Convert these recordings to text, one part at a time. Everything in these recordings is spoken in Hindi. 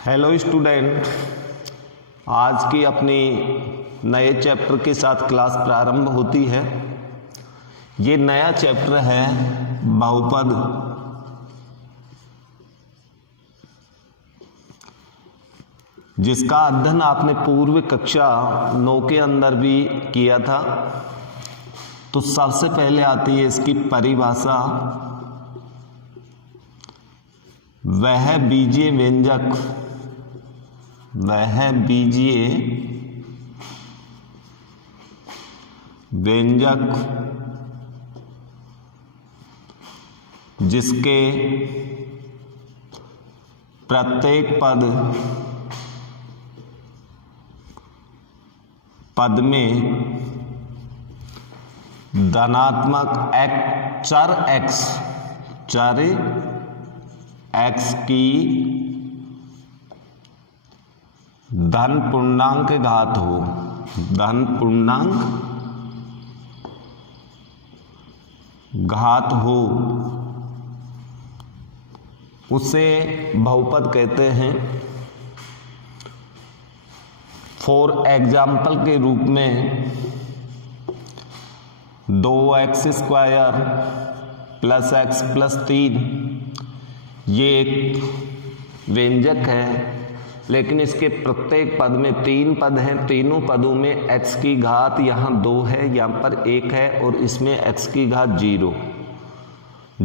हेलो स्टूडेंट, आज की अपनी नए चैप्टर के साथ क्लास प्रारंभ होती है। ये नया चैप्टर है बहुपद। जिसका अध्ययन आपने पूर्व कक्षा 9 के अंदर भी किया था। तो सबसे पहले आती है इसकी परिभाषा। वह बीजीय व्यंजक जिसके प्रत्येक पद में धनात्मक चर x की धन पूर्णांक घात हो उसे बहुपद कहते हैं। फॉर एग्जाम्पल के रूप में 2x² + x + 3 ये एक व्यंजक है, लेकिन इसके प्रत्येक पद में 3 पद हैं। तीनों पदों में x की घात यहाँ 2 है, यहाँ पर 1 है और इसमें x की घात 0।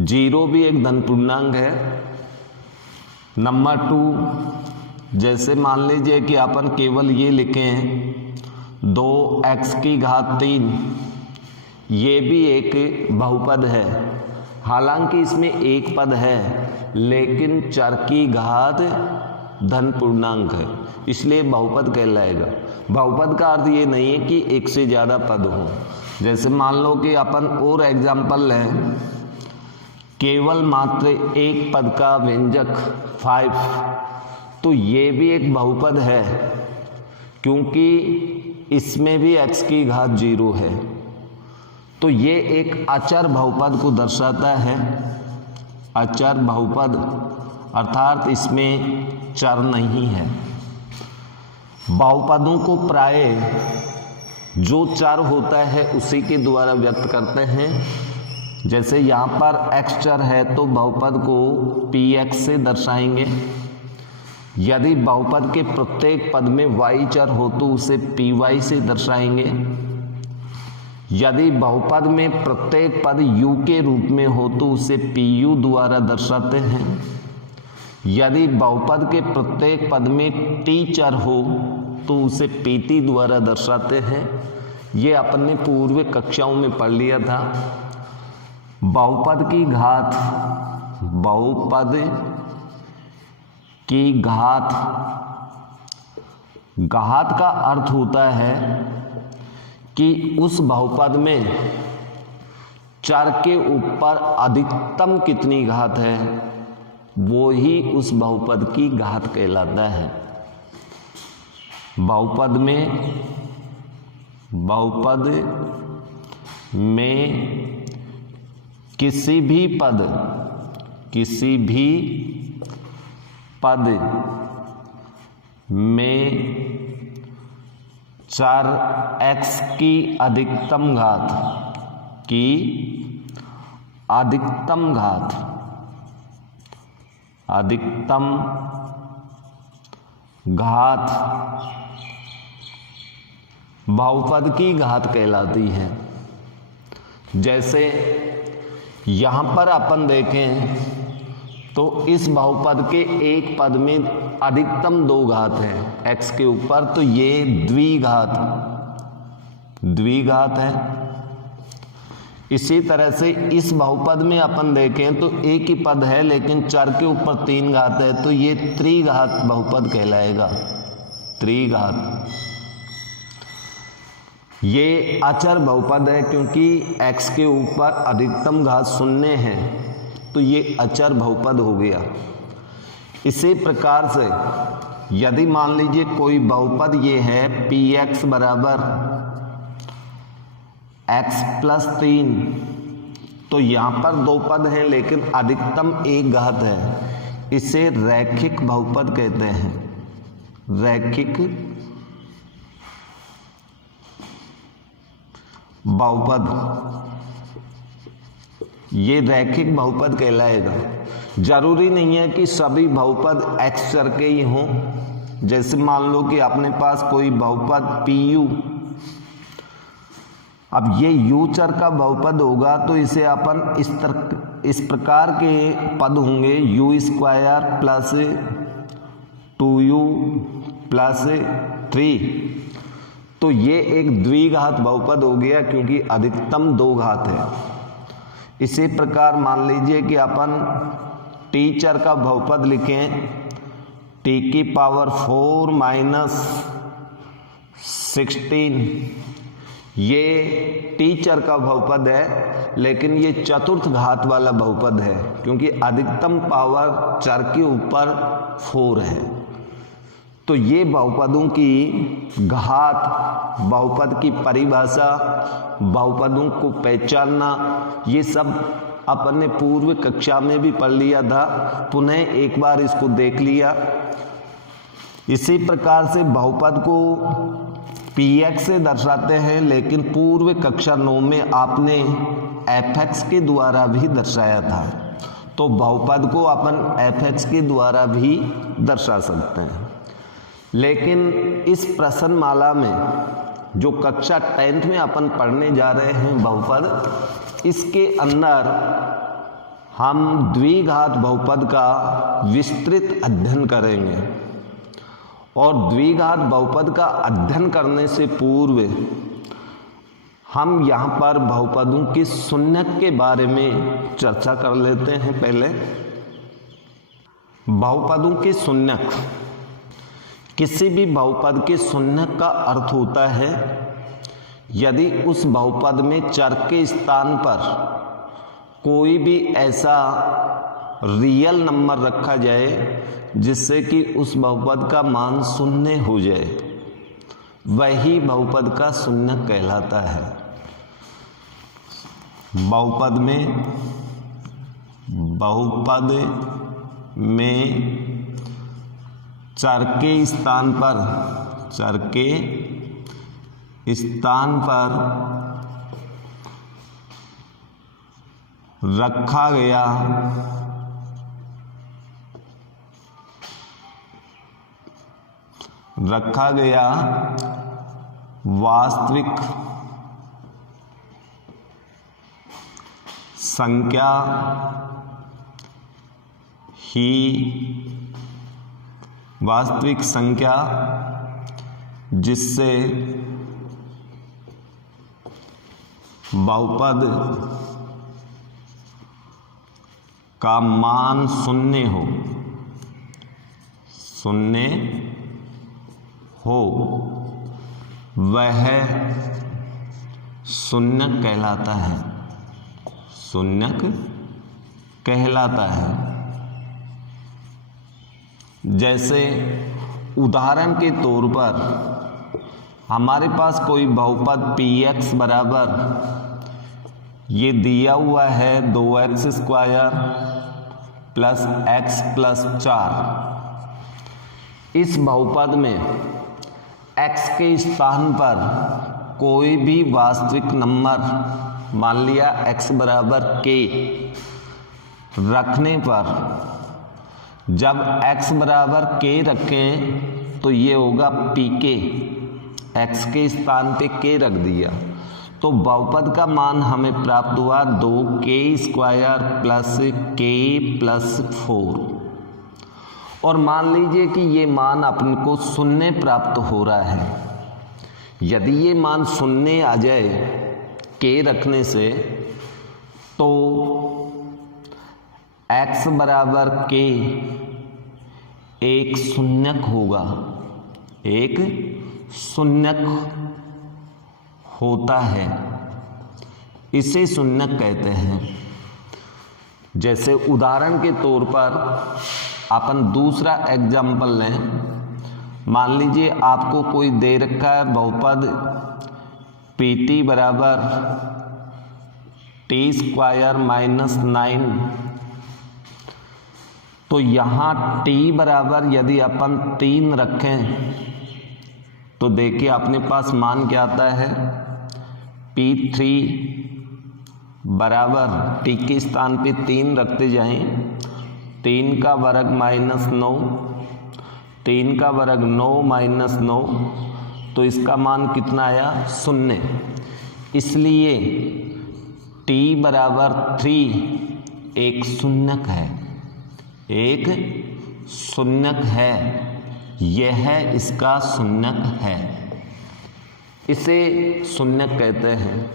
0 भी एक धन पूर्णांक है। नंबर 2, जैसे मान लीजिए कि अपन केवल ये लिखें 2x की घात 3, ये भी एक बहुपद है। हालांकि इसमें एक पद है, लेकिन चर की घात धन पूर्णांक है, इसलिए बहुपद कहलाएगा। बहुपद का अर्थ ये नहीं है कि एक से ज़्यादा पद हो। जैसे मान लो कि अपन और एग्जाम्पल लें, केवल मात्र एक पद का व्यंजक 5, तो ये भी एक बहुपद है, क्योंकि इसमें भी x की घात 0 है। तो ये एक अचर बहुपद को दर्शाता है। अचर बहुपद अर्थात इसमें चर नहीं है। बहुपदों को प्राय जो चर होता है उसी के द्वारा व्यक्त करते हैं। जैसे यहाँ पर x चर है तो बहुपद को px से दर्शाएंगे। यदि बहुपद के प्रत्येक पद में y चर हो तो उसे py से दर्शाएंगे। यदि बहुपद में प्रत्येक पद u के रूप में हो तो उसे pu द्वारा दर्शाते हैं। यदि बहुपद के प्रत्येक पद में t चर हो तो उसे pt द्वारा दर्शाते हैं। ये अपन ने पूर्व कक्षाओं में पढ़ लिया था। बहुपद की घात का अर्थ होता है कि उस बहुपद में चर के ऊपर अधिकतम कितनी घात है, वो ही उस बहुपद की घात कहलाता है। बहुपद में किसी भी पद में चर x की अधिकतम घात बहुपद की घात कहलाती है। जैसे यहाँ पर अपन देखें तो इस बहुपद के एक पद में अधिकतम 2 घात है x के ऊपर, तो ये द्विघात है। इसी तरह से इस बहुपद में अपन देखें तो एक ही पद है, लेकिन चर के ऊपर 3 घात है, तो ये त्रिघात बहुपद कहलाएगा। त्रिघात ये अचर बहुपद है, क्योंकि x के ऊपर अधिकतम घात 0 है, तो ये अचर बहुपद हो गया। इसी प्रकार से यदि मान लीजिए कोई बहुपद ये है px बराबर x + 3, तो यहाँ पर 2 पद हैं, लेकिन अधिकतम 1 घात है। इसे रैखिक बहुपद कहते हैं। रैखिक बहुपद, ये रैखिक बहुपद कहलाएगा। जरूरी नहीं है कि सभी बहुपद x चर के ही हों। जैसे मान लो कि अपने पास कोई बहुपद PU, अब ये u चर का बहुपद होगा तो इसे अपन इस प्रकार के पद होंगे u² प्लस 2u प्लस 3, तो ये एक द्विघात बहुपद हो गया क्योंकि अधिकतम 2 घात है। इसी प्रकार मान लीजिए कि अपन t चर का बहुपद लिखें t की पावर 4 माइनस 16, ये t चर का बहुपद है लेकिन ये चतुर्थ घात वाला बहुपद है क्योंकि अधिकतम पावर चर के ऊपर 4 है। तो ये बहुपदों की घात, बहुपद की परिभाषा, बहुपदों को पहचानना, ये सब अपन ने पूर्व कक्षा में भी पढ़ लिया था, पुनः एक बार इसको देख लिया। इसी प्रकार से बहुपद को px से दर्शाते हैं, लेकिन पूर्व कक्षा 9 में आपने fx के द्वारा भी दर्शाया था, तो बहुपद को अपन fx के द्वारा भी दर्शा सकते हैं। लेकिन इस प्रश्नमाला में जो कक्षा 10th में अपन पढ़ने जा रहे हैं बहुपद, इसके अंदर हम द्विघात बहुपद का विस्तृत अध्ययन करेंगे। और द्विघात बहुपद का अध्ययन करने से पूर्व हम यहाँ पर बहुपदों के शून्यक के बारे में चर्चा कर लेते हैं। पहले बहुपदों के शून्यक, किसी भी बहुपद के शून्यक का अर्थ होता है यदि उस बहुपद में चर के स्थान पर कोई भी ऐसा रियल नंबर रखा जाए जिससे कि उस बहुपद का मान शून्य हो जाए, वही बहुपद का शून्यक कहलाता है। बहुपद में चर के स्थान पर रखा गया वास्तविक संख्या जिससे बहुपद का मान शून्य हो, वह शून्यक कहलाता है। जैसे उदाहरण के तौर पर हमारे पास कोई बहुपद px बराबर ये दिया हुआ है 2x² प्लस x प्लस 4। इस बहुपद में x के स्थान पर कोई भी वास्तविक नंबर, मान लिया x बराबर k, रखने पर जब x बराबर k रखें तो ये होगा pk, x के स्थान पे k रख दिया तो बहुपद का मान हमें प्राप्त हुआ 2k² प्लस k प्लस 4। और मान लीजिए कि ये मान अपन को शून्य प्राप्त हो रहा है। यदि ये मान शून्य आ जाए k रखने से तो x बराबर k एक शून्यक होगा, एक शून्यक होता है, इसे शून्यक कहते हैं। जैसे उदाहरण के तौर पर अपन दूसरा एग्जाम्पल लें, मान लीजिए आपको कोई दे रखा है बहुपद pt बराबर t² माइनस 9, तो यहाँ t बराबर यदि अपन 3 रखें तो देखिए अपने पास मान क्या आता है, P3 बराबर t के स्थान पे 3 रखते जाएं, 3 का वर्ग माइनस 9, 3 का वर्ग 9 माइनस 9, तो इसका मान कितना आया, 0। इसलिए t बराबर 3 एक शून्यक है, एक शून्यक है, यह इसका शून्यक है, इसे शून्यक कहते हैं।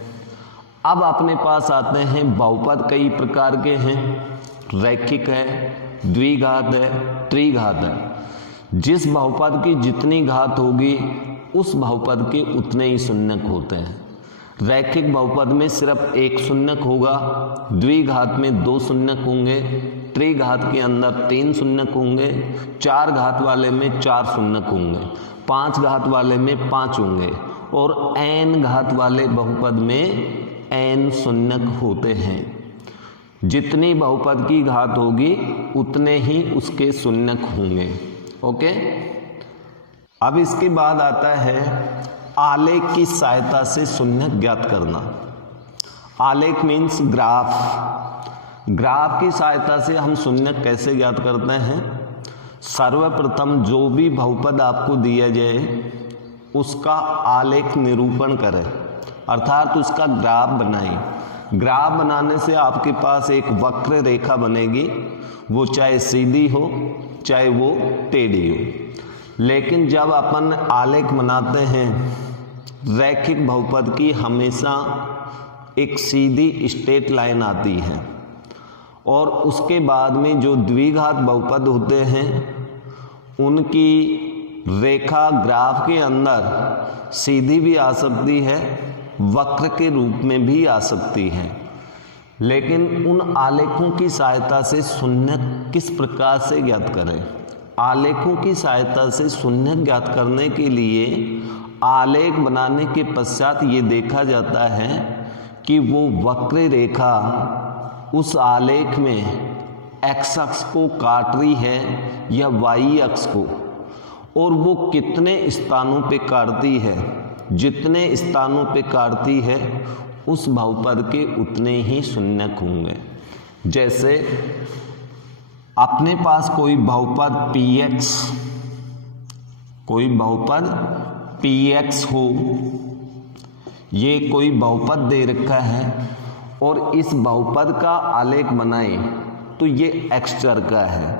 अब अपने पास आते हैं बहुपद कई प्रकार के हैं, रैखिक है, द्विघात है, त्रिघात है। जिस बहुपद की जितनी घात होगी उस बहुपद के उतने ही शून्यक होते हैं। रैखिक बहुपद में सिर्फ एक शून्यक होगा, द्विघात में 2 शून्यक होंगे, त्रिघात के अंदर 3 शून्यक होंगे, 4 घात वाले में 4 शून्यक होंगे, 5 घात वाले में 5 होंगे और n घात वाले बहुपद में n शून्यक होते हैं। जितनी बहुपद की घात होगी उतने ही उसके शून्यक होंगे। ओके, अब इसके बाद आता है आलेख की सहायता से शून्यक ज्ञात करना। आलेख मीन्स ग्राफ। ग्राफ की सहायता से हम शून्यक कैसे ज्ञात करते हैं? सर्वप्रथम जो भी बहुपद आपको दिया जाए उसका आलेख निरूपण करें, अर्थात उसका ग्राफ बनाएं। ग्राफ बनाने से आपके पास एक वक्र रेखा बनेगी, वो चाहे सीधी हो चाहे वो टेढ़ी हो। लेकिन जब अपन आलेख बनाते हैं रैखिक बहुपद की, हमेशा एक सीधी स्ट्रेट लाइन आती है और उसके बाद में जो द्विघात बहुपद होते हैं उनकी रेखा ग्राफ के अंदर सीधी भी आ सकती है, वक्र के रूप में भी आ सकती है। लेकिन उन आलेखों की सहायता से शून्यक किस प्रकार से ज्ञात करें? आलेखों की सहायता से शून्यक ज्ञात करने के लिए आलेख बनाने के पश्चात ये देखा जाता है कि वो वक्र रेखा उस आलेख में x अक्ष को काट रही है या y अक्ष को, और वो कितने स्थानों पे काटती है। जितने स्थानों पे काटती है उस बहुपद के उतने ही शून्यक होंगे। जैसे अपने पास कोई बहुपद px, कोई बहुपद px हो, ये कोई बहुपद दे रखा है और इस बहुपद का आलेख बनाएं तो ये x चर का है,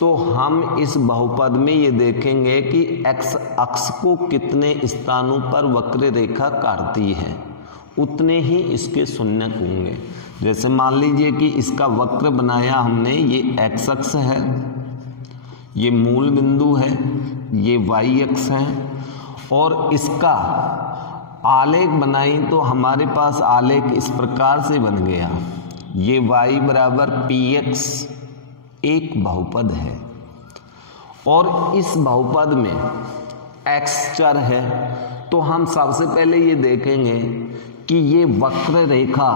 तो हम इस बहुपद में ये देखेंगे कि x अक्ष को कितने स्थानों पर वक्र रेखा काटती है, उतने ही इसके शून्यक होंगे। जैसे मान लीजिए कि इसका वक्र बनाया हमने, ये x अक्ष है, ये मूल बिंदु है, ये y अक्ष है, और इसका आलेख बनाई तो हमारे पास आलेख इस प्रकार से बन गया। ये y बराबर px एक बहुपद है और इस बहुपद में x चर है, तो हम सबसे पहले ये देखेंगे कि ये वक्र रेखा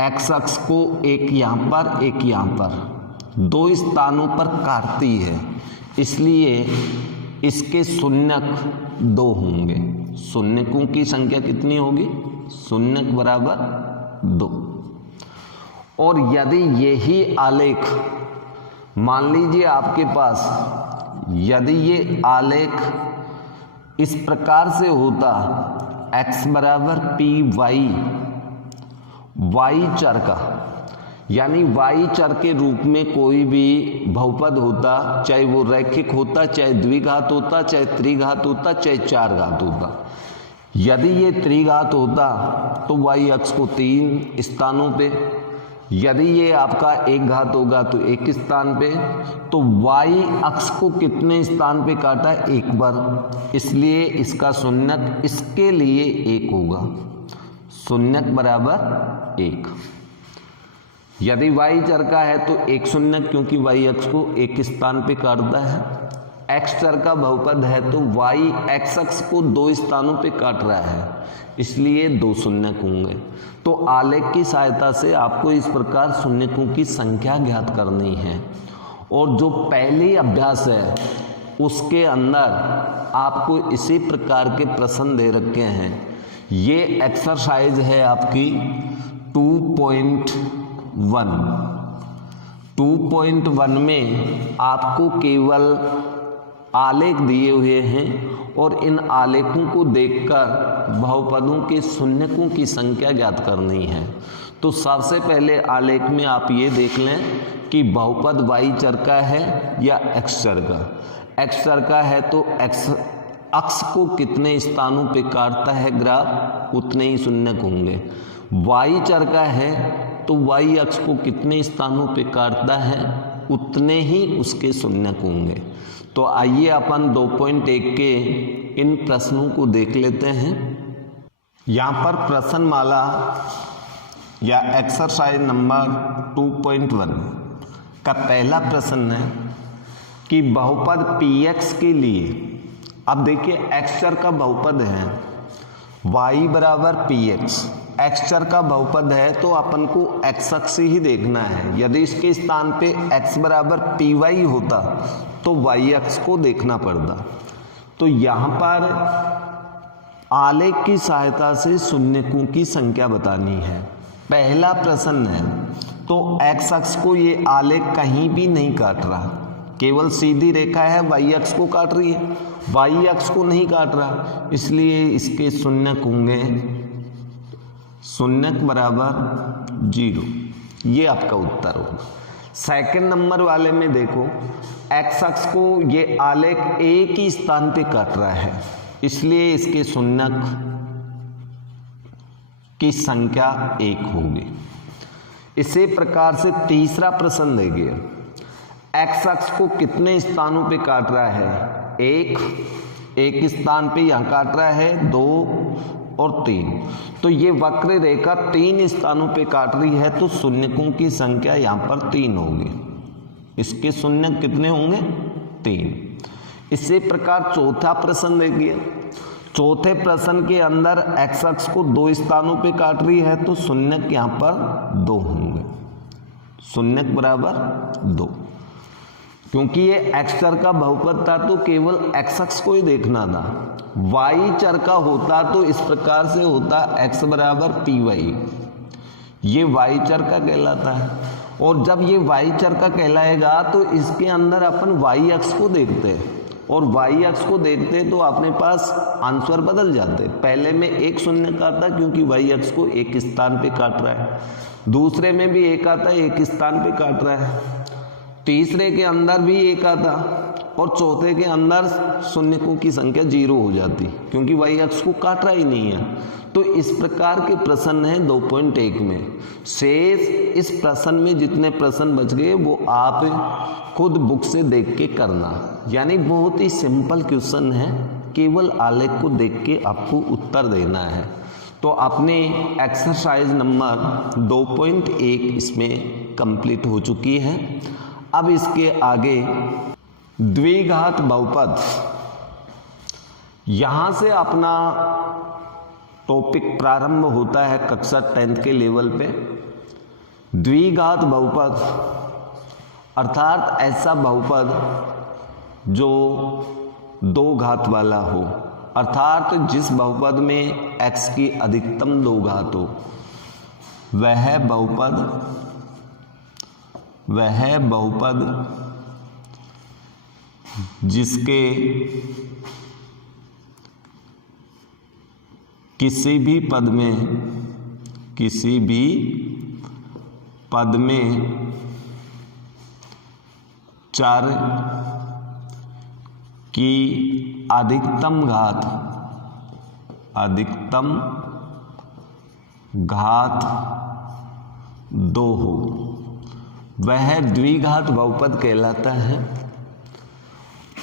x अक्ष को एक यहाँ पर एक यहाँ पर 2 स्थानों पर काटती है, इसलिए इसके शून्यक 2 होंगे। शून्यकों की संख्या कितनी होगी? शून्यक बराबर 2। और यदि यही आलेख मान लीजिए आपके पास, यदि ये आलेख इस प्रकार से होता x बराबर पी वाई, y चर का, यानी y चर के रूप में कोई भी बहुपद होता, चाहे वो रैखिक होता, चाहे द्विघात होता, चाहे त्रिघात होता, चाहे 4 घात होता। यदि ये त्रिघात होता तो y अक्ष को 3 स्थानों पे, यदि ये आपका 1 घात होगा तो 1 स्थान पे, तो y अक्ष को कितने स्थान पे काटा? 1 बार, इसलिए इसका शून्यक इसके लिए 1 होगा। शून्यक बराबर 1। यदि y चर का है तो 1 शून्यक, क्योंकि y अक्ष को 1 स्थान पे काटता है। x चर का बहुपद है तो y x अक्ष को 2 स्थानों पे काट रहा है, इसलिए 2 शून्यक होंगे। तो आलेख की सहायता से आपको इस प्रकार शून्यकों की संख्या ज्ञात करनी है और जो पहली अभ्यास है उसके अंदर आपको इसी प्रकार के प्रश्न दे रखे हैं। ये एक्सरसाइज है आपकी 2.1। 2.1 में आपको केवल आलेख दिए हुए हैं और इन आलेखों को देखकर बहुपदों के शून्यकों की संख्या ज्ञात करनी है। तो सबसे पहले आलेख में आप ये देख लें कि बहुपद y चर का है या x चर का। x चर का है तो x अक्ष को कितने स्थानों पे काटता है ग्राफ, उतने ही शून्यक होंगे। y चर का है तो y अक्ष को कितने स्थानों पे काटता है, उतने ही उसके शून्यक होंगे। तो आइए अपन 2.1 के इन प्रश्नों को देख लेते हैं। यहाँ पर प्रश्नमाला या एक्सरसाइज नंबर 2.1 का पहला प्रश्न है कि बहुपद px के लिए, अब देखिए x चर का बहुपद है y बराबर px, x चर का बहुपद है तो अपन को x अक्ष ही देखना है। यदि इसके स्थान पे x बराबर py होता तो y अक्ष को देखना पड़ता। तो यहाँ पर आलेख की सहायता से शून्यकों की संख्या बतानी है। पहला प्रश्न है तो x अक्ष को ये आलेख कहीं भी नहीं काट रहा, केवल सीधी रेखा है y अक्ष को काट रही है, y अक्ष को नहीं काट रहा, इसलिए इसके शून्यक होंगे शून्यक बराबर 0। ये आपका उत्तर होगा। सेकंड नंबर वाले में देखो x अक्ष को ये आलेख एक ही स्थान पे काट रहा है, इसलिए इसके शून्यक की संख्या 1 होगी। इसी प्रकार से तीसरा प्रश्न देखिए, x अक्ष को कितने स्थानों पे काट रहा है, एक स्थान पे यहाँ काट रहा है, 2 और 3। तो ये वक्र रेखा 3 स्थानों पे काट रही है तो शून्यकों की संख्या यहाँ पर 3 होगी। इसके शून्यक कितने होंगे, 3। इसी प्रकार चौथा प्रश्न देखिए, चौथे प्रश्न के अंदर x अक्ष को 2 स्थानों पे काट रही है तो शून्यक यहाँ पर 2 होंगे, शून्यक बराबर 2। क्योंकि ये x चर का बहुपद था तो केवल x अक्ष को ही देखना था। y चर का होता तो इस प्रकार से होता x बराबर py, ये y चर का कहलाता है। और जब ये y चर का कहलाएगा तो इसके अंदर अपन y अक्ष को देखते हैं और y अक्ष को देखते तो अपने पास आंसर बदल जाते। पहले में एक शून्य आता क्योंकि y अक्ष को एक स्थान पे काट रहा है, दूसरे में भी एक आता है एक स्थान पे काट रहा है, तीसरे के अंदर भी एक आता और चौथे के अंदर शून्यकों की संख्या 0 हो जाती क्योंकि y अक्ष को काट रहा ही नहीं है। तो इस प्रकार के प्रश्न है 2.1 में। शेष इस प्रश्न में जितने प्रश्न बच गए वो आप खुद बुक से देख के करना, यानी बहुत ही सिंपल क्वेश्चन है, केवल आलेख को देख के आपको उत्तर देना है। तो अपने एक्सरसाइज नंबर 2.1 इसमें कंप्लीट हो चुकी है। अब इसके आगे द्विघात बहुपद, यहाँ से अपना टॉपिक प्रारंभ होता है कक्षा 10th के लेवल पे। द्विघात बहुपद अर्थात ऐसा बहुपद जो 2 घात वाला हो, अर्थात जिस बहुपद में x की अधिकतम 2 घात हो, वह बहुपद जिसके किसी भी पद में चर की अधिकतम घात 2 हो, वह द्विघात बहुपद कहलाता है।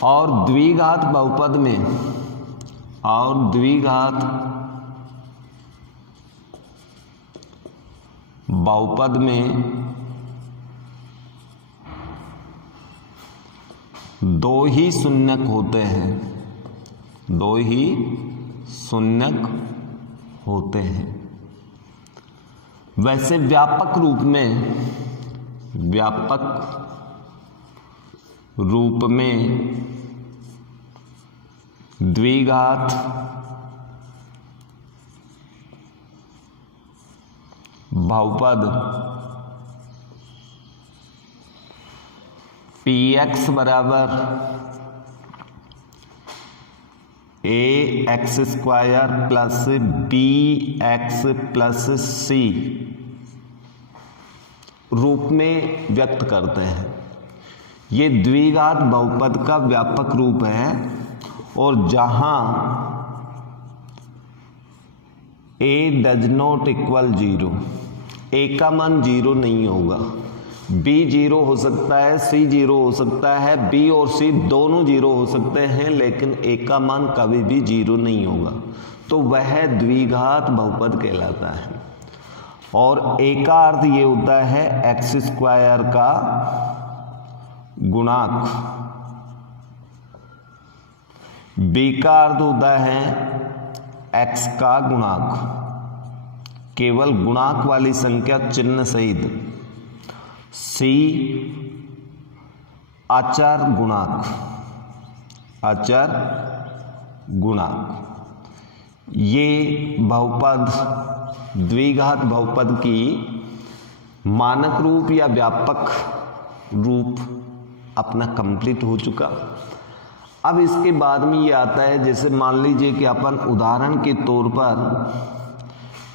और द्विघात बहुपद में 2 ही शून्यक होते हैं, 2 ही शून्यक होते हैं। वैसे व्यापक रूप में द्विघात बहुपद px बराबर ax² plus bx plus c रूप में व्यक्त करते हैं। ये द्विघात बहुपद का व्यापक रूप है और जहां a does not equal 0, a का मान 0 नहीं होगा, b 0 हो सकता है, c 0 हो सकता है, b और c दोनों 0 हो सकते हैं, लेकिन a का मान कभी भी 0 नहीं होगा, तो वह द्विघात बहुपद कहलाता है। और a का अर्थ ये होता है x² का गुणांक, b का अर्थ होता है x का गुणांक, केवल गुणांक वाली संख्या चिन्ह सहित, c अचर गुणांक, अचर गुणांक। ये बहुपद द्विघात बहुपद की मानक रूप या व्यापक रूप अपना कंप्लीट हो चुका। अब इसके बाद में ये आता है, जैसे मान लीजिए कि अपन उदाहरण के तौर पर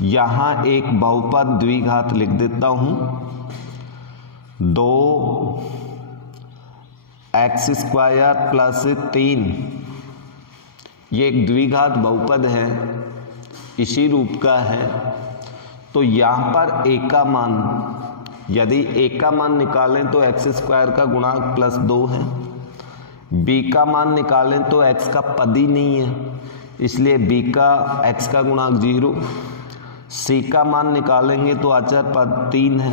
यहाँ एक बहुपद द्विघात लिख देता हूँ, 2x² प्लस 3, ये एक द्विघात बहुपद है, इसी रूप का है। तो यहाँ पर a का मान, यदि a का मान निकालें तो x² का गुणांक प्लस 2 है, b का मान निकालें तो x का पद ही नहीं है, इसलिए b का x का गुणांक 0, c का मान निकालेंगे तो अचर पद 3 है।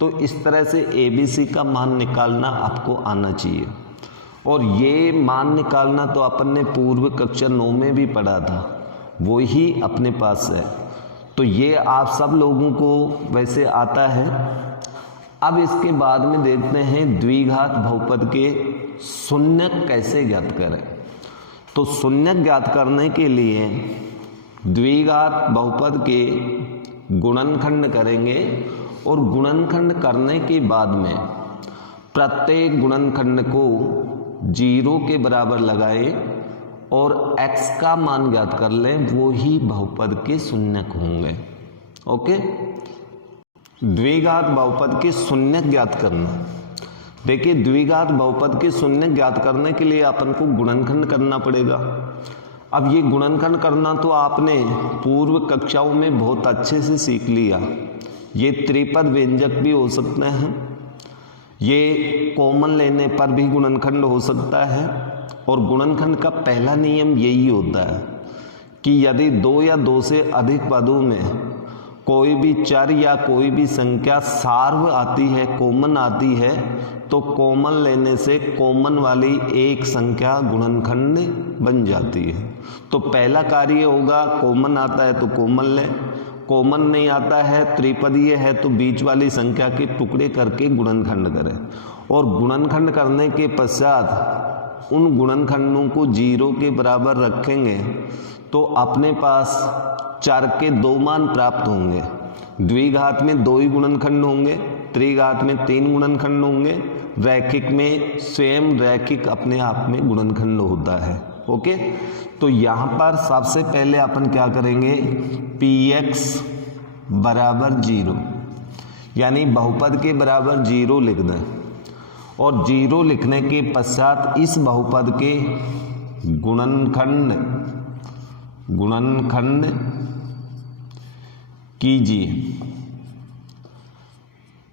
तो इस तरह से ABC का मान निकालना आपको आना चाहिए, और ये मान निकालना तो अपन ने पूर्व कक्षा 9 में भी पढ़ा था, वो ही अपने पास है, तो ये आप सब लोगों को वैसे आता है। अब इसके बाद में देखते हैं द्विघात बहुपद के शून्यक कैसे ज्ञात करें। तो शून्यक ज्ञात करने के लिए द्विघात बहुपद के गुणनखंड करेंगे, और गुणनखंड करने के बाद में प्रत्येक गुणनखंड को 0 के बराबर लगाएं और x का मान ज्ञात कर लें, वो ही बहुपद के शून्यक होंगे। ओके, द्विघात बहुपद के शून्यक ज्ञात करना। देखिए, द्विघात बहुपद के शून्यक ज्ञात करने के लिए अपन को गुणनखंड करना पड़ेगा। अब ये गुणनखंड करना तो आपने पूर्व कक्षाओं में बहुत अच्छे से सीख लिया। ये त्रिपद व्यंजक भी हो सकते हैं, ये कॉमन लेने पर भी गुणनखंड हो सकता है, और गुणनखंड का पहला नियम यही होता है कि यदि 2 या 2 से अधिक पदों में कोई भी चर या कोई भी संख्या सार्व आती है, कॉमन आती है, तो कॉमन लेने से कॉमन वाली एक संख्या गुणनखंड बन जाती है। तो पहला कार्य होगा, कॉमन आता है तो कॉमन लें, कॉमन नहीं आता है, त्रिपदीय है, तो बीच वाली संख्या के टुकड़े करके गुणनखंड करें, और गुणनखंड करने के पश्चात उन गुणनखंडों को 0 के बराबर रखेंगे तो अपने पास चर के 2 मान प्राप्त होंगे। द्विघात में 2 ही गुणनखंड होंगे, त्रिघात में 3 गुणनखंड होंगे, रैखिक में स्वयं रैखिक अपने आप में गुणनखंड होता है। ओके, तो यहाँ पर सबसे पहले अपन क्या करेंगे, px बराबर 0, यानी बहुपद के बराबर 0 लिख दें, और 0 लिखने के पश्चात इस बहुपद के गुणनखंड कीजिए,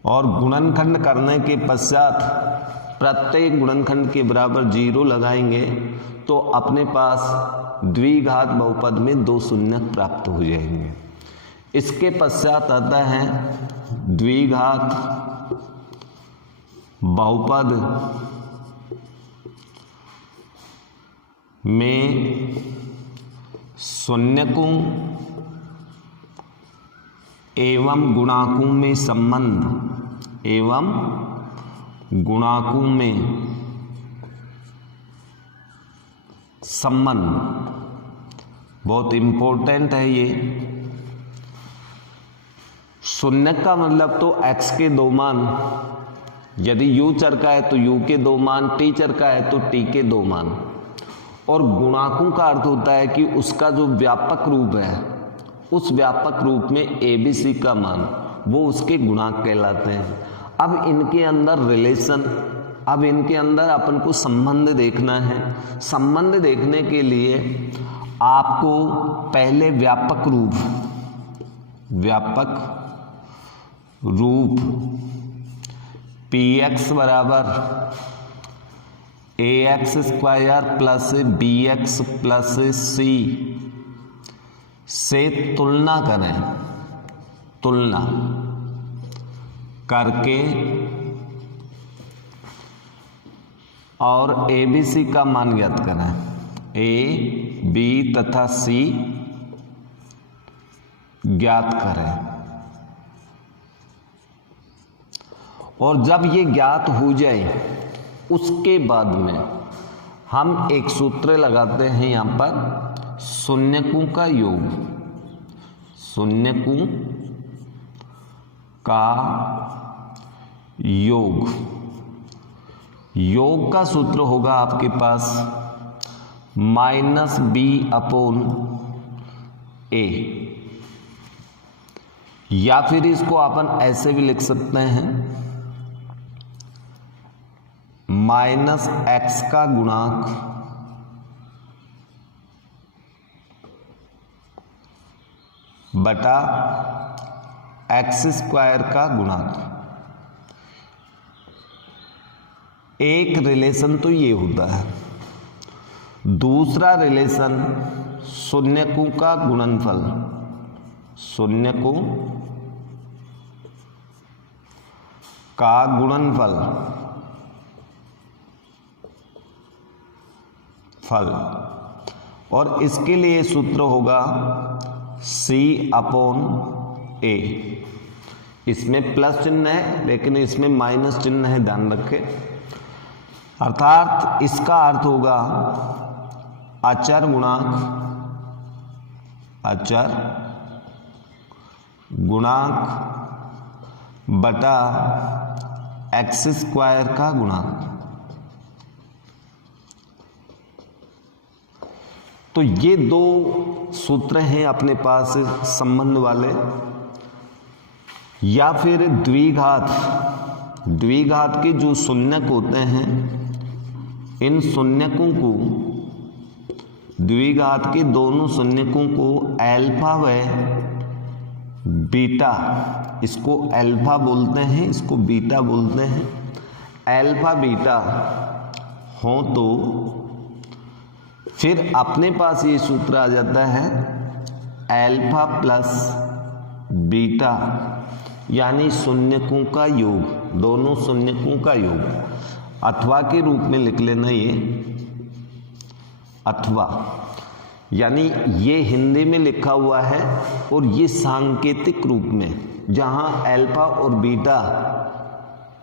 और गुणनखंड करने के पश्चात प्रत्येक गुणनखंड के बराबर 0 लगाएंगे तो अपने पास द्विघात बहुपद में 2 शून्यक प्राप्त हो जाएंगे। इसके पश्चात आता है द्विघात बहुपद में शून्यकों एवं गुणांकों में संबंध, एवं गुणांकों में संबंध बहुत इंपॉर्टेंट है ये। शून्य का मतलब तो x के दो मान, यदि u चर का है तो u के दो मान, t चर का है तो t के दो मान। और गुणाकों का अर्थ होता है कि उसका जो व्यापक रूप है, उस व्यापक रूप में ABC का मान, वो उसके गुणाक कहलाते हैं। अब इनके अंदर रिलेशन, अब इनके अंदर अपन को संबंध देखना है। संबंध देखने के लिए आपको पहले व्यापक रूप px बराबर ax square plus bx plus c से तुलना करें, तुलना करके और ABC का मान ज्ञात करें। A, B तथा C ज्ञात करें। और जब ये ज्ञात हो जाए उसके बाद में हम एक सूत्र लगाते हैं यहां पर, शून्यकों का योग। शून्यकों का योग, योग का सूत्र होगा आपके पास -b/a, या फिर इसको अपन ऐसे भी लिख सकते हैं -x का गुणांक बटा x स्क्वायर का गुणांक। एक रिलेशन तो ये होता है। दूसरा रिलेशन शून्यकों का गुणनफल, शून्यकों का गुणनफल फल, और इसके लिए सूत्र होगा c/a। इसमें प्लस चिन्ह है लेकिन इसमें माइनस चिन्ह है, ध्यान रखें। अर्थात इसका अर्थ होगा अचर गुणांक, अचर गुणांक बटा x स्क्वायर का गुणांक। तो ये दो सूत्र हैं अपने पास संबंध वाले। या फिर द्विघात, द्विघात के जो शून्यक होते हैं, इन शून्यकों को, द्विघात के दोनों शून्यकों को अल्फा व बीटा, इसको अल्फा बोलते हैं, इसको बीटा बोलते हैं, अल्फा बीटा हो तो फिर अपने पास ये सूत्र आ जाता है अल्फा प्लस बीटा, यानी शून्यकों का योग, दोनों शून्यकों का योग। अथवा के रूप में लिख लेना ये अथवा, यानी ये हिंदी में लिखा हुआ है और ये सांकेतिक रूप में, जहां अल्फा और बीटा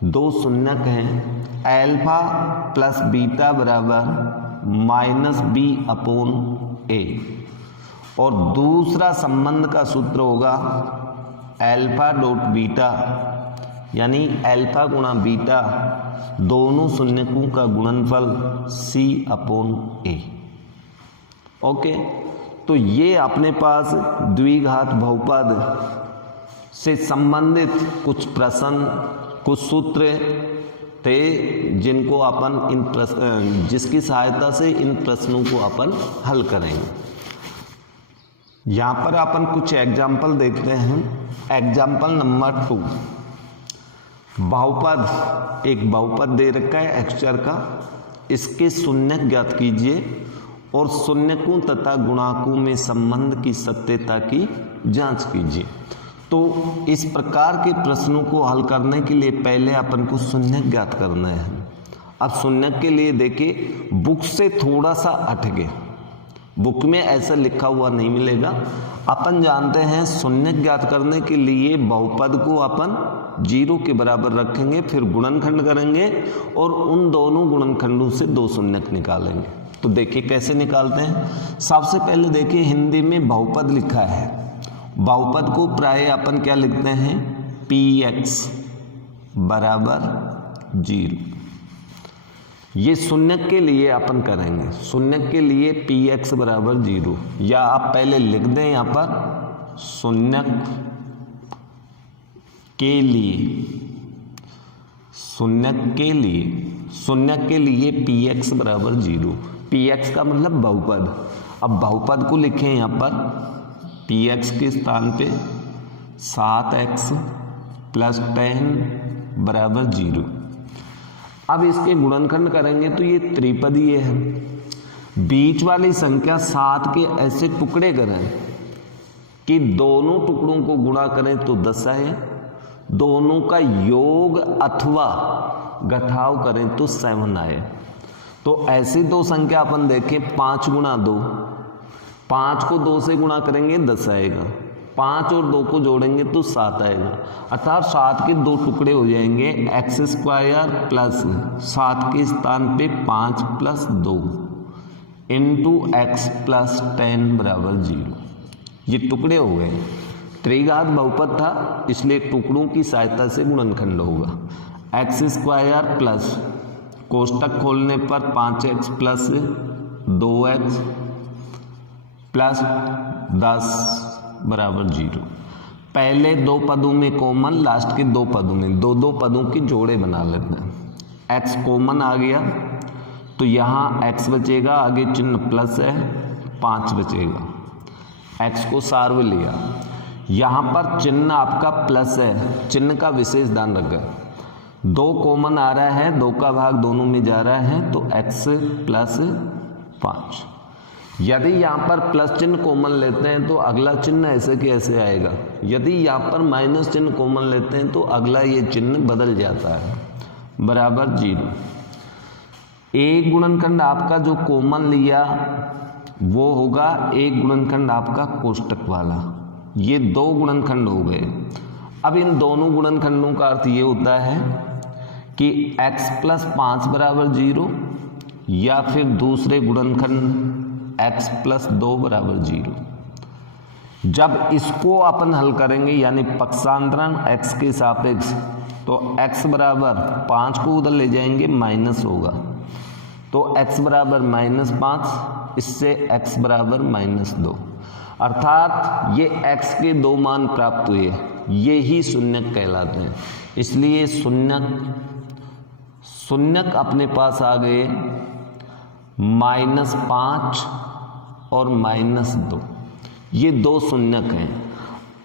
दो शून्यक हैं, अल्फा प्लस बीटा बराबर -b/a। और दूसरा संबंध का सूत्र होगा अल्फा डॉट बीटा, यानी अल्फा गुणा बीटा, दोनों शून्यकों का गुणनफल c/a। ओके, तो ये अपने पास द्विघात बहुपद से संबंधित कुछ प्रश्न, कुछ सूत्र थे जिनको अपन जिसकी सहायता से इन प्रश्नों को अपन हल करेंगे। यहाँ पर अपन कुछ एग्जाम्पल देखते हैं। एग्जाम्पल नंबर 2, बहुपद, एक बहुपद दे रखा है एक्स चर का, इसके शून्यक ज्ञात कीजिए और शून्यकों तथा गुणाकों में संबंध की सत्यता की जांच कीजिए। तो इस प्रकार के प्रश्नों को हल करने के लिए पहले अपन को शून्यक ज्ञात करना है। अब शून्यक के लिए देखिए, बुक से थोड़ा सा हटके, बुक में ऐसा लिखा हुआ नहीं मिलेगा। अपन जानते हैं शून्यक ज्ञात करने के लिए बहुपद को अपन 0 के बराबर रखेंगे, फिर गुणनखंड करेंगे और उन दोनों गुणनखंडों से दो शून्यक निकालेंगे। तो देखिए कैसे निकालते हैं। सबसे पहले देखिए हिंदी में बहुपद लिखा है, बहुपद को प्राय अपन क्या लिखते हैं, px बराबर 0। ये शून्यक के लिए अपन करेंगे, शून्यक के लिए px बराबर 0, या आप पहले लिख दें यहाँ पर शून्यक के लिए, शून्यक के लिए px बराबर 0। px का मतलब बहुपद। अब बहुपद को लिखें यहाँ पर px के स्थान पे 7x प्लस 10 बराबर 0। अब इसके गुणनखंड करेंगे तो ये त्रिपदीय है। बीच वाली संख्या 7 के ऐसे टुकड़े करें कि दोनों टुकड़ों को गुणा करें तो 10 आए, दोनों का योग अथवा घटाव करें तो 7 आए। तो ऐसी दो संख्या अपन देखें, 5 गुणा 2, 5 को 2 से गुणा करेंगे 10 आएगा, 5 और 2 को जोड़ेंगे तो 7 आएगा, अर्थात 7 के 2 टुकड़े हो जाएंगे, एक्स स्क्वायर प्लस 7 के स्थान पे 5 प्लस 2 इंटू एक्स प्लस 10 बराबर 0। ये टुकड़े हो गए। त्रिघात बहुपद था इसलिए टुकड़ों की सहायता से गुणनखंड होगा। एक्स स्क्वायर प्लस कोष्टक खोलने पर 5x प्लस 2x प्लस 10 बराबर 0। पहले दो पदों में कॉमन, लास्ट के दो पदों में दो पदों की जोड़े बना लेते हैं। x कॉमन आ गया तो यहाँ x बचेगा, आगे चिन्ह प्लस है, 5 बचेगा, x को सार्व लिया। यहाँ पर चिन्ह आपका प्लस है, चिन्ह का विशेष ध्यान रखें। 2 कॉमन आ रहा है, 2 का भाग दोनों में जा रहा है तो x प्लस 5। यदि यहाँ पर प्लस चिन्ह कॉमन लेते हैं तो अगला चिन्ह ऐसे के ऐसे आएगा। यदि यहाँ पर माइनस चिन्ह कॉमन लेते हैं तो अगला ये चिन्ह बदल जाता है, बराबर 0। एक गुणनखंड आपका जो कॉमन लिया वो होगा एक गुणनखंड आपका कोष्टक वाला। ये 2 गुणनखंड हो गए। अब इन दोनों गुणनखंडों का अर्थ ये होता है कि x प्लस 5 बराबर 0, या फिर दूसरे गुणनखंड x प्लस 2 बराबर 0। जब इसको अपन हल करेंगे यानी पक्षांतरण x के सापेक्ष, तो x बराबर 5 को उधर ले जाएंगे माइनस होगा, तो x बराबर -5, इससे x बराबर -2, अर्थात ये x के 2 मान प्राप्त हुए, ये ही शून्यक कहलाते हैं। इसलिए शून्यक अपने पास आ गए -5 और -2, ये 2 शून्यक हैं।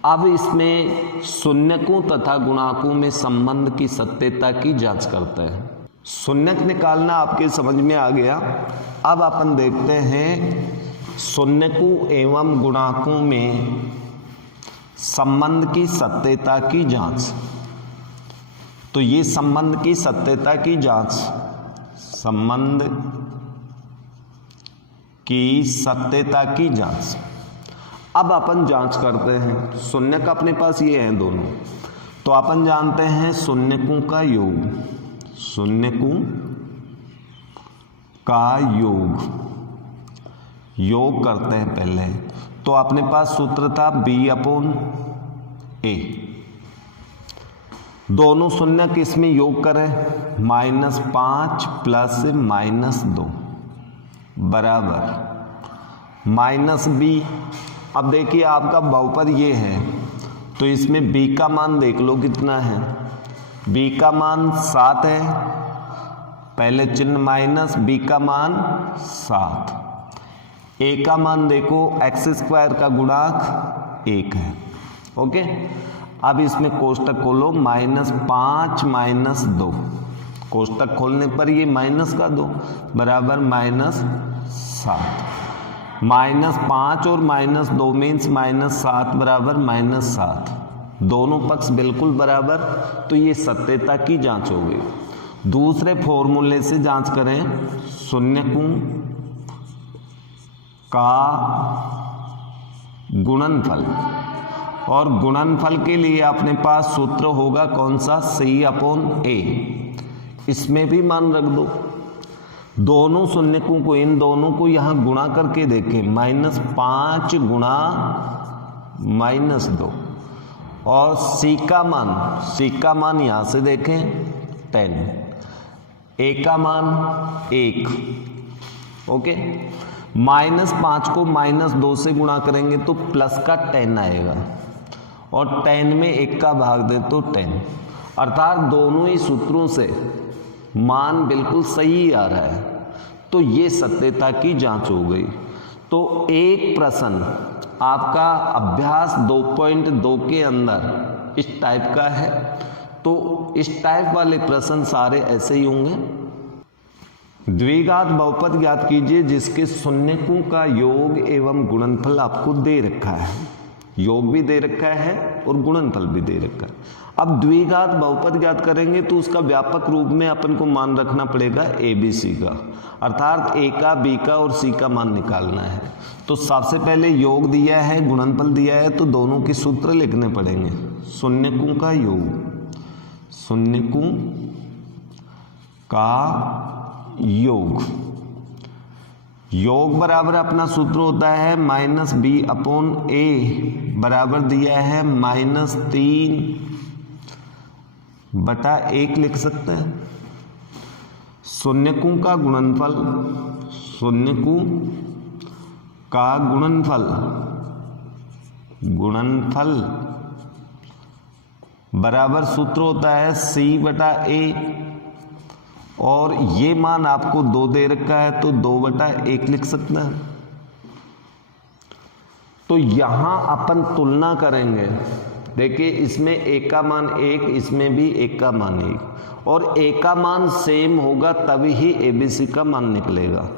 अब इसमें शून्यकों तथा गुणाकों में संबंध की सत्यता की जांच करते हैं। शून्यक निकालना आपके समझ में आ गया। अब अपन देखते हैं शून्यकों एवं गुणाकों में संबंध की सत्यता की जांच। तो ये संबंध की सत्यता की जांच, संबंध की सत्यता की जांच। अब अपन जांच करते हैं। शून्यक अपने पास ये हैं दोनों, तो अपन जानते हैं शून्यकों का योग, शून्यकों का योग करते हैं पहले। तो अपने पास सूत्र था b/a। दोनों शून्यक इसमें योग करें, -5 प्लस -2 बराबर -b। अब देखिए आपका बहुपद ये है तो इसमें b का मान देख लो कितना है। b का मान 7 है, पहले चिन्ह माइनस, b का मान 7। a का मान देखो, एक्स स्क्वायर का गुणांक 1 है। ओके, अब इसमें कोष्टक खोलो, -5 - 2, कोष्टक खोलने पर ये माइनस का 2 बराबर -7। -5 और -2 मीन्स -7 बराबर -7, दोनों पक्ष बिल्कुल बराबर, तो ये सत्यता की जांच हो गई। दूसरे फॉर्मूले से जांच करें, शून्यकों का गुणनफल, और गुणनफल के लिए अपने पास सूत्र होगा कौन सा, c/a। इसमें भी मान रख दो, दोनों शून्यकों को, इन दोनों को यहां गुणा करके देखें, -5 गुणा -2 और c का मान यहां से देखें 10, a का मान 1। ओके, -5 को -2 से गुणा करेंगे तो प्लस का 10 आएगा और 10 में 1 का भाग दे तो 10, अर्थात दोनों ही सूत्रों से मान बिल्कुल सही आ रहा है। तो ये सत्यता की जांच हो गई। तो एक प्रश्न आपका अभ्यास 2.2 के अंदर इस टाइप का है। तो इस टाइप वाले प्रश्न सारे ऐसे ही होंगे। द्विघात बहुपद ज्ञात कीजिए जिसके शून्यकों का योग एवं गुणनफल आपको दे रखा है। योग भी दे रखा है और गुणनफल भी दे रखा है। अब द्विघात बहुपद ज्ञात करेंगे तो उसका व्यापक रूप में अपन को मान रखना पड़ेगा ABC का, अर्थात A का, B का और C का मान निकालना है। तो सबसे पहले योग दिया है, गुणनफल दिया है, तो दोनों के सूत्र लिखने पड़ेंगे। शून्यकों का योग, शून्यकों का योग, योग बराबर अपना सूत्र होता है -B/A बराबर दिया है -3/1 लिख सकते हैं। शून्यकों का गुणनफल, शून्यकों का गुणनफल बराबर सूत्र होता है C/A और ये मान आपको 2 दे रखा है तो 2/1 लिख सकते हैं। तो यहां अपन तुलना करेंगे। देखिए इसमें A का मान 1, इसमें भी A का मान 1 और A का मान सेम होगा तभी ही ABC का मान निकलेगा।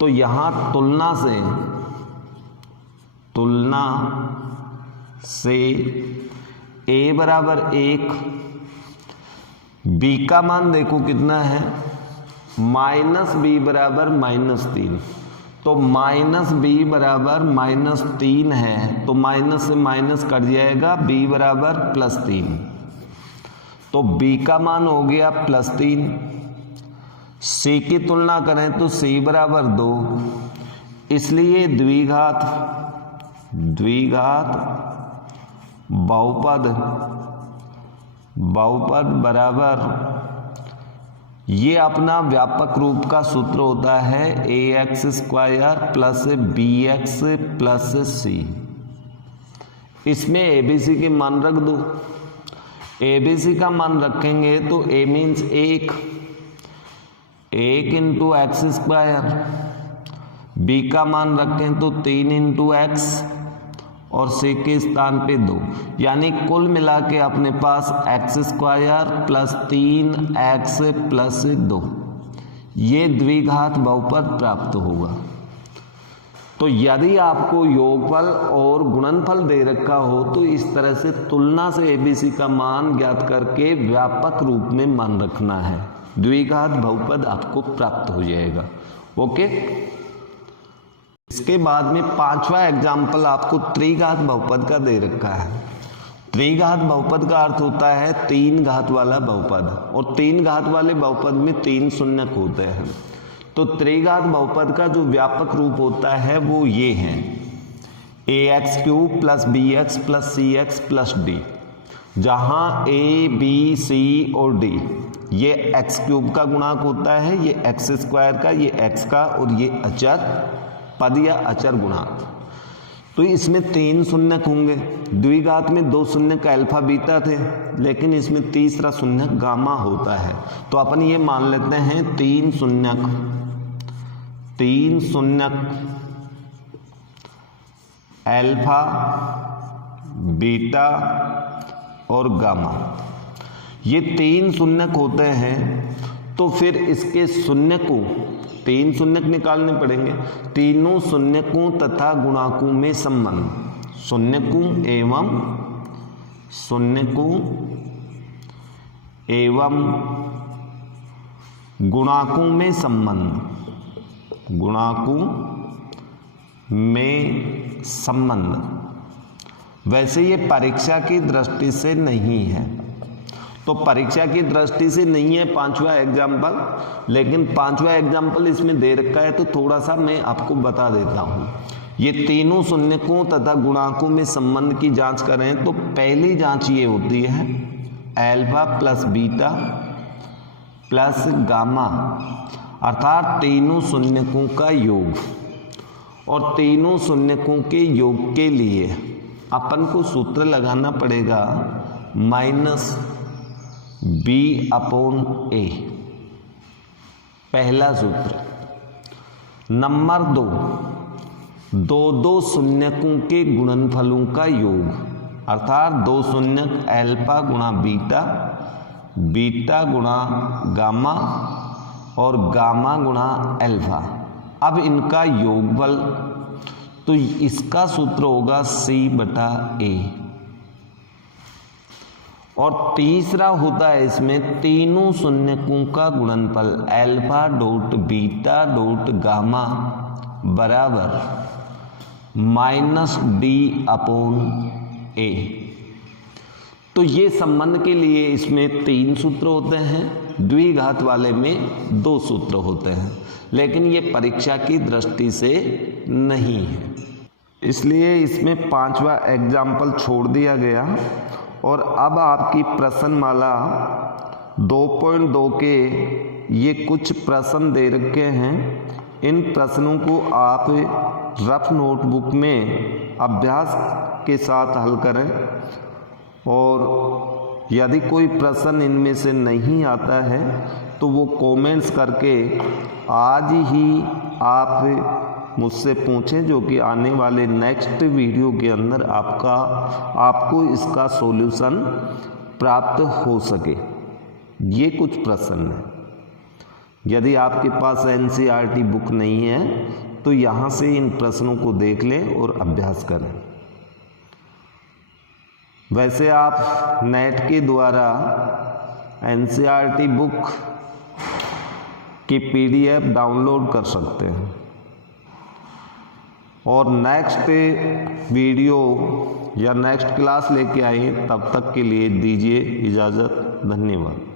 तो यहां तुलना से A बराबर 1, B का मान देखो कितना है -B बराबर -3, तो -B बराबर -3 है तो माइनस से माइनस कट जाएगा, B बराबर +3, तो B का मान हो गया +3। C की तुलना करें तो C बराबर 2, इसलिए द्विघात बहुपद बराबर, ये अपना व्यापक रूप का सूत्र होता है AX² + BX + C। इसमें ABC के मान रख दो। ABC का मान रखेंगे तो A मीन्स 1 × x², B का मान रखें तो 3 × x और C के स्थान पे 2, यानी कुल मिला के अपने पास x² + 3x + 2, ये द्विघात बहुपद प्राप्त होगा। तो यदि आपको योगफल और गुणनफल दे रखा हो तो इस तरह से तुलना से ABC का मान ज्ञात करके व्यापक रूप में मान रखना है, द्विघात बहुपद आपको प्राप्त हो जाएगा। ओके, इसके बाद में 5वां एग्जाम्पल आपको त्रिघात बहुपद का दे रखा है। त्रिघात बहुपद का अर्थ होता है 3 घात वाला बहुपद, और 3 घात वाले बहुपद में 3 शून्यक होते हैं। तो त्रिघात बहुपद का जो व्यापक रूप होता है वो ये है AX³ + BX + CX + D, जहां A, B, C और D ये x³ का गुणांक होता है, ये x² का, ये x का और ये अचर पद या अचर गुणांक। तो इसमें 3 शून्यक होंगे। द्विघात में 2 शून्यक अल्फा बीटा थे, लेकिन इसमें तीसरा शून्यक गामा होता है। तो अपन ये मान लेते हैं 3 शून्यक अल्फा, बीटा और गामा, ये 3 शून्यक होते हैं। तो फिर इसके शून्यकों, 3 शून्यक निकालने पड़ेंगे। तीनों शून्यकों तथा गुणांकों में संबंध, शून्यकों एवं गुणांकों में संबंध, गुणांकों में संबंध। वैसे ये परीक्षा की दृष्टि से नहीं है, तो परीक्षा की दृष्टि से नहीं है पांचवा एग्जाम्पल, लेकिन पांचवा एग्जाम्पल इसमें दे रखा है तो थोड़ा सा मैं आपको बता देता हूँ। ये तीनों शून्यकों तथा गुणांकों में संबंध की जांच करें तो पहली जांच ये होती है alpha plus beta plus gamma, अर्थात तीनों शून्यकों का योग। और तीनों शून्यकों के योग के लिए अपन को सूत्र लगाना पड़ेगा माइनस बी अपॉन ए, पहला सूत्र। नंबर 2, दो शून्यकों के गुणनफलों का योग, अर्थात दो शून्यक अल्फा गुणा बीटा, बीटा गुणा गामा और गामा गुणा अल्फा। अब इनका योगफल, तो इसका सूत्र होगा C/A। और तीसरा होता है इसमें तीनों शून्यकों का गुणनफल alpha dot beta dot gamma बराबर माइनस D अपॉन A। तो ये संबंध के लिए इसमें 3 सूत्र होते हैं, द्विघात वाले में 2 सूत्र होते हैं, लेकिन ये परीक्षा की दृष्टि से नहीं है, इसलिए इसमें 5वां एग्जाम्पल छोड़ दिया गया। और अब आपकी प्रश्नमाला 2.2 के ये कुछ प्रश्न दे रखे हैं। इन प्रश्नों को आप रफ नोटबुक में अभ्यास के साथ हल करें, और यदि कोई प्रश्न इनमें से नहीं आता है तो वो कमेंट्स करके आज ही आप मुझसे पूछें, जो कि आने वाले नेक्स्ट वीडियो के अंदर आपको इसका सॉल्यूशन प्राप्त हो सके। ये कुछ प्रश्न हैं। यदि आपके पास NCERT बुक नहीं है तो यहाँ से इन प्रश्नों को देख लें और अभ्यास करें। वैसे आप नेट के द्वारा NCERT बुक की PDF डाउनलोड कर सकते हैं। और नेक्स्ट वीडियो या नेक्स्ट क्लास लेके आए, तब तक के लिए दीजिए इजाज़त। धन्यवाद।